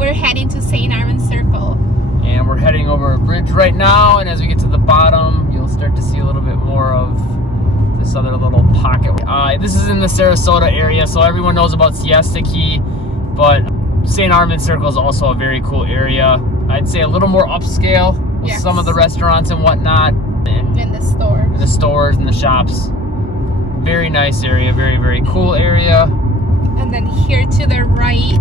we're heading to St. Armand Circle. And we're heading over a bridge right now, and as we get to the bottom, you'll start to see a little bit more of this other little pocket. This is in the Sarasota area, so everyone knows about Siesta Key, but St. Armand Circle is also a very cool area. I'd say a little more upscale with some of the restaurants and whatnot. And the stores. The stores and the shops. Very nice area, very, very cool area. And then here to the right,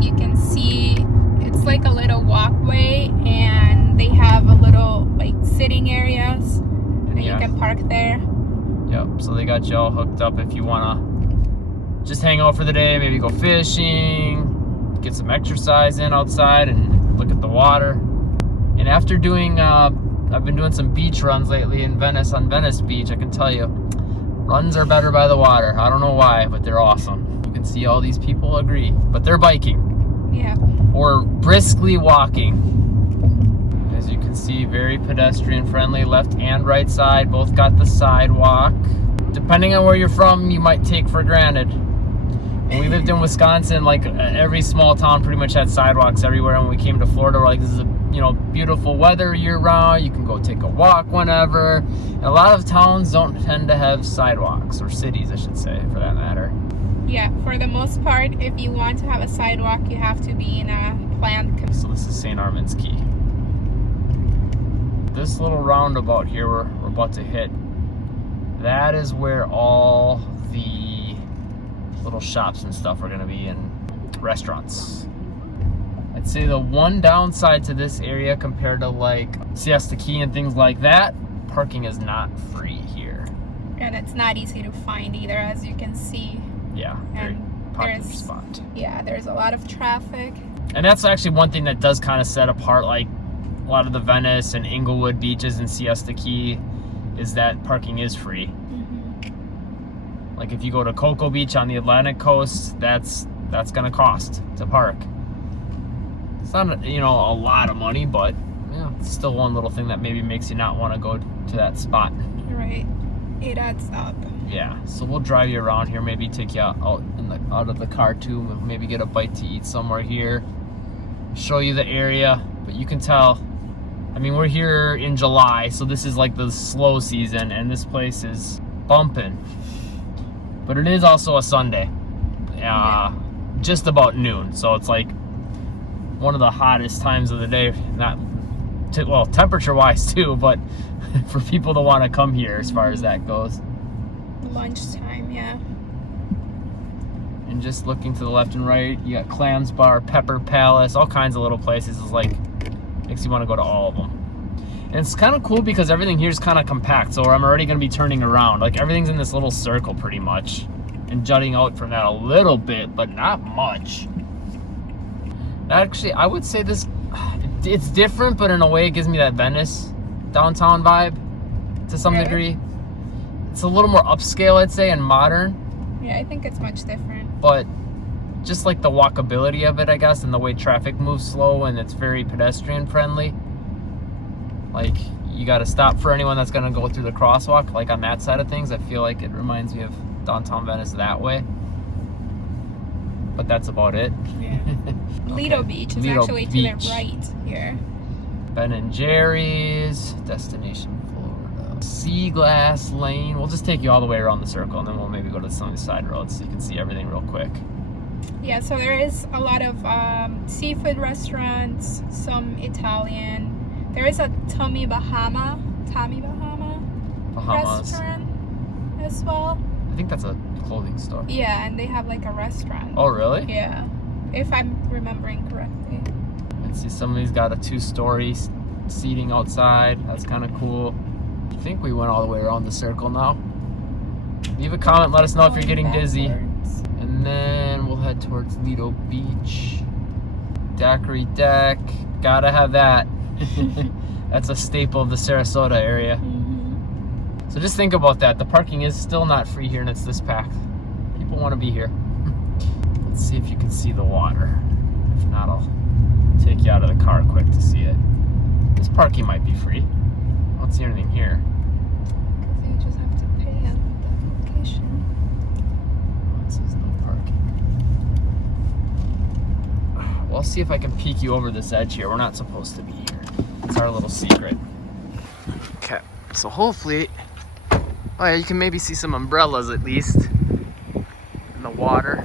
you can see it's like a little walkway, and they have a little like sitting areas, and you can park there. Yep, so they got you all hooked up if you want to just hang out for the day, maybe go fishing, get some exercise in outside and look at the water. And after doing, I've been doing some beach runs lately in Venice, on Venice Beach, I can tell you, runs are better by the water. I don't know why, but they're awesome. You can see all these people agree, but they're biking. Yeah. Or briskly walking. As you can see, very pedestrian friendly, left and right side, both got the sidewalk. Depending on where you're from, you might take for granted. When we lived in Wisconsin, like every small town pretty much had sidewalks everywhere. And when we came to Florida, we're like, this is beautiful weather year round. You can go take a walk whenever. And a lot of towns don't tend to have sidewalks, or cities, I should say, for that matter. Yeah, for the most part, if you want to have a sidewalk, you have to be in a planned community. So this is St. Armand's Key. This little roundabout here we're about to hit, that is where all the little shops and stuff are going to be, and restaurants. I'd say the one downside to this area compared to like Siesta Key and things like that, parking is not free here. And it's not easy to find either, as you can see. Yeah, very popular spot. Yeah, there's a lot of traffic. And that's actually one thing that does kind of set apart like a lot of the Venice and Inglewood beaches and Siesta Key, is that parking is free. Mm-hmm. Like if you go to Cocoa Beach on the Atlantic coast, that's gonna cost to park. It's not a lot of money, but yeah, it's still one little thing that maybe makes you not want to go to that spot. Right, it adds up. Yeah, so we'll drive you around here, maybe take you out of the car too. We'll maybe get a bite to eat somewhere here, show you the area. But you can tell, I mean, we're here in July, so this is like the slow season, and this place is bumping. But it is also a Sunday, just about noon, so it's like one of the hottest times of the day. Well, temperature-wise too, but for people to want to come here as far as that goes. Lunchtime, yeah. And just looking to the left and right, you got Clams Bar, Pepper Palace, all kinds of little places. It's like, makes you want to go to all of them. And it's kind of cool because everything here is kind of compact, so I'm already going to be turning around. Like everything's in this little circle pretty much, and jutting out from that a little bit, but not much. Actually, I would say it's different, but in a way it gives me that Venice downtown vibe to some degree. It's a little more upscale, I'd say, and modern. Yeah, I think it's much different. But just like the walkability of it, I guess, and the way traffic moves slow and it's very pedestrian friendly. Like, you got to stop for anyone that's going to go through the crosswalk, like on that side of things. I feel like it reminds me of downtown Venice that way. But that's about it. Yeah. Lido Beach is actually to the right here. Ben & Jerry's, Destination Florida. Sea Glass Lane. We'll just take you all the way around the circle, and then we'll maybe go to some of the side roads so you can see everything real quick. Yeah, so there is a lot of seafood restaurants, some Italian. There is a Tommy Bahama restaurant as well. I think that's a clothing store. Yeah, and they have like a restaurant. Oh, really? Yeah, if I'm remembering correctly. I see somebody's got a 2-story seating outside. That's kind of cool. I think we went all the way around the circle now. Leave a comment, let us know if you're getting dizzy. And then we'll head towards Lido Beach. Daiquiri deck, gotta have that. That's a staple of the Sarasota area. Mm-hmm. So just think about that. The parking is still not free here, and it's this packed. People want to be here. Let's see if you can see the water. If not, I'll take you out of the car quick to see it. This parking might be free. I don't see anything here. Because you just have to pay at the location. It says no parking. I'll see if I can peek you over this edge here. We're not supposed to be here. It's our little secret. Okay, so hopefully, oh yeah, you can maybe see some umbrellas at least in the water.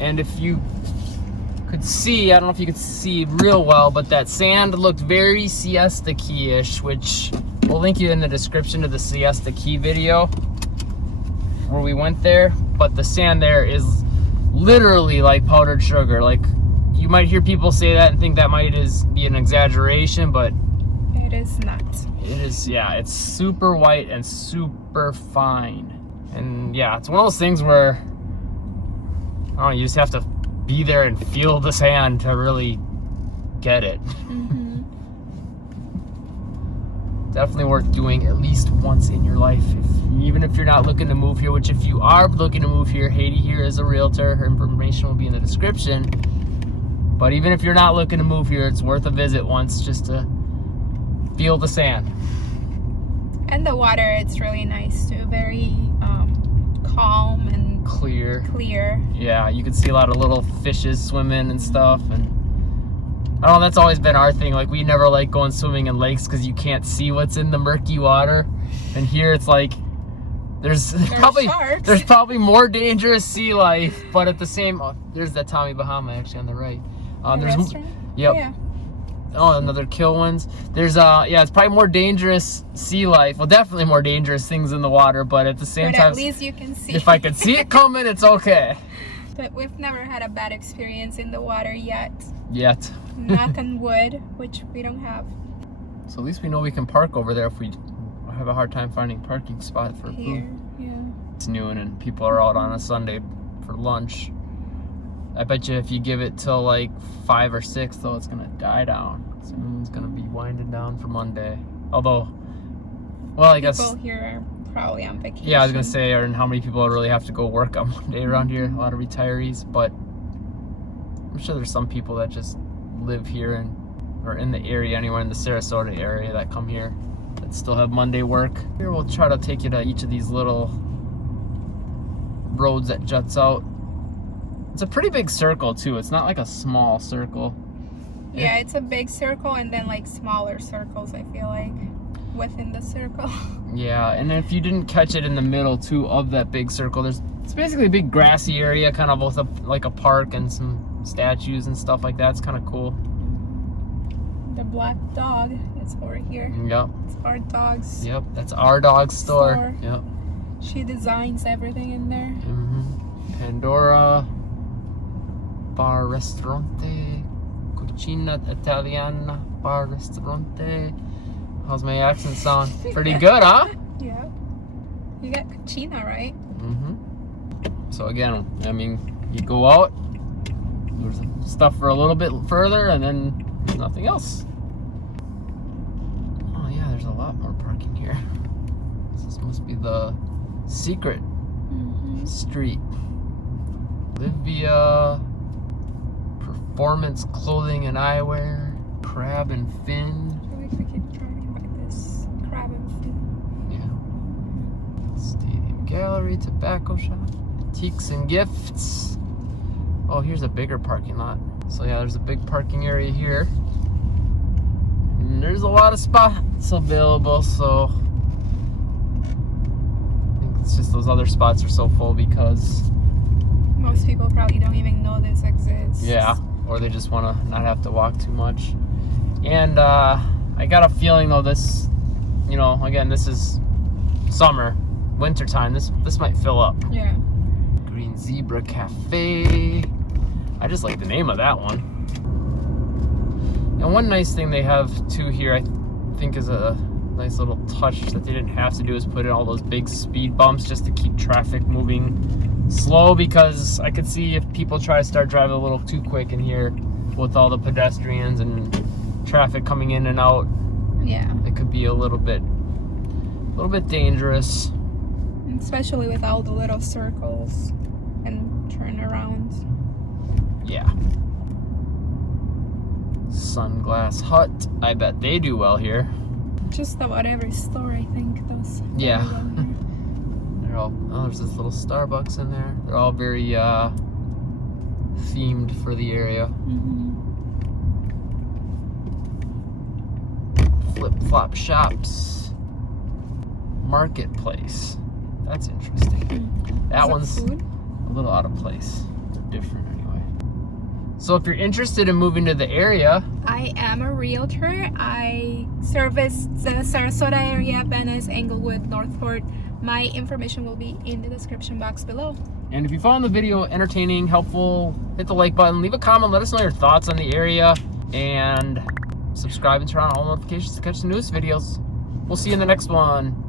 And if you could see, I don't know if you could see real well, but that sand looked very Siesta Key-ish, which we'll link you in the description of the Siesta Key video where we went there. But the sand there is literally like powdered sugar. Like, you might hear people say that and think that might be an exaggeration, but it is not. It is, yeah, it's super white and super fine. And yeah, it's one of those things where, I don't know, you just have to be there and feel the sand to really get it. Mm-hmm. Definitely worth doing at least once in your life, even if you're not looking to move here, which if you are looking to move here, Heydy here is a realtor. Her information will be in the description. But even if you're not looking to move here, it's worth a visit once just to feel the sand. And the water, it's really nice too. Very calm and clear. Yeah, you can see a lot of little fishes swimming and stuff. And I don't know, that's always been our thing. Like, we never like going swimming in lakes because you can't see what's in the murky water. And here it's like there's probably more dangerous sea life, but at the same, there's that Tommy Bahama actually on the right. There's restaurant? Yep. Yeah. Oh, another Kilwins. There's yeah, it's probably more dangerous sea life. Well, definitely more dangerous things in the water, but at the same time, at least you can see. If I can see it coming, it's okay. But we've never had a bad experience in the water yet. Knock on wood, which we don't have. So at least we know we can park over there if we have a hard time finding parking spot for here. food. Yeah. It's noon and people are out on a Sunday for lunch. I bet you if you give it till like 5 or 6, though, it's gonna die down. It's gonna be winding down for Monday. Although, well, I guess people here are probably on vacation. Yeah, I was gonna say, and how many people really have to go work on Monday around here? A lot of retirees, but I'm sure there's some people that just live here or in the area, anywhere in the Sarasota area, that come here that still have Monday work. Here we'll try to take you to each of these little roads that juts out. It's a pretty big circle too. It's not like a small circle. Yeah, it's a big circle and then like smaller circles, I feel like, within the circle. Yeah, and if you didn't catch it in the middle too of that big circle, it's basically a big grassy area, kind of both like a park and some statues and stuff like that. It's kind of cool. The black dog is over here. Yep. It's our dog's. Yep, that's our dog's store. Yep. She designs everything in there. Mm-hmm. Pandora Bar Ristorante, Cucina Italiana Bar Ristorante. How's my accent sound? Pretty good, huh? Yeah. You got Cucina, right? Mm-hmm. So again, I mean, you go out, there's stuff for a little bit further, and then there's nothing else. Oh yeah, there's a lot more parking here. This must be the secret street. Olivia Performance Clothing and Eyewear, Crab and Fin. I feel like we keep driving by this Crab and Fin. Yeah. Stadium Gallery, Tobacco Shop, Antiques and Gifts. Oh, here's a bigger parking lot. So yeah, there's a big parking area here. And there's a lot of spots available, so I think it's just those other spots are so full because most people probably don't even know this exists. Yeah, or they just want to not have to walk too much. And I got a feeling though, this, you know, again, this is summer, winter time. This might fill up. Yeah. Green Zebra Cafe. I just like the name of that one. And one nice thing they have too here, I think, is a nice little touch that they didn't have to do, is put in all those big speed bumps just to keep traffic moving slow, because I could see if people try to start driving a little too quick in here with all the pedestrians and traffic coming in and out. Yeah. It could be a little bit dangerous. Especially with all the little circles and turnarounds. Yeah. Sunglass Hut. I bet they do well here. Just about every store, I think, those. Yeah. They're all, oh, there's this little Starbucks in there. They're all very themed for the area. Flip-flop shops. Marketplace. That's interesting. That one's food? a little out of place. They're different anyway. So if you're interested in moving to the area, I am a realtor. I service the Sarasota area, Venice, Englewood, Northport. My information will be in the description box below. and if you found the video entertaining, helpful, hit the like button, leave a comment, let us know your thoughts on the area, and subscribe and turn on all notifications to catch the newest videos. We'll see you in the next one.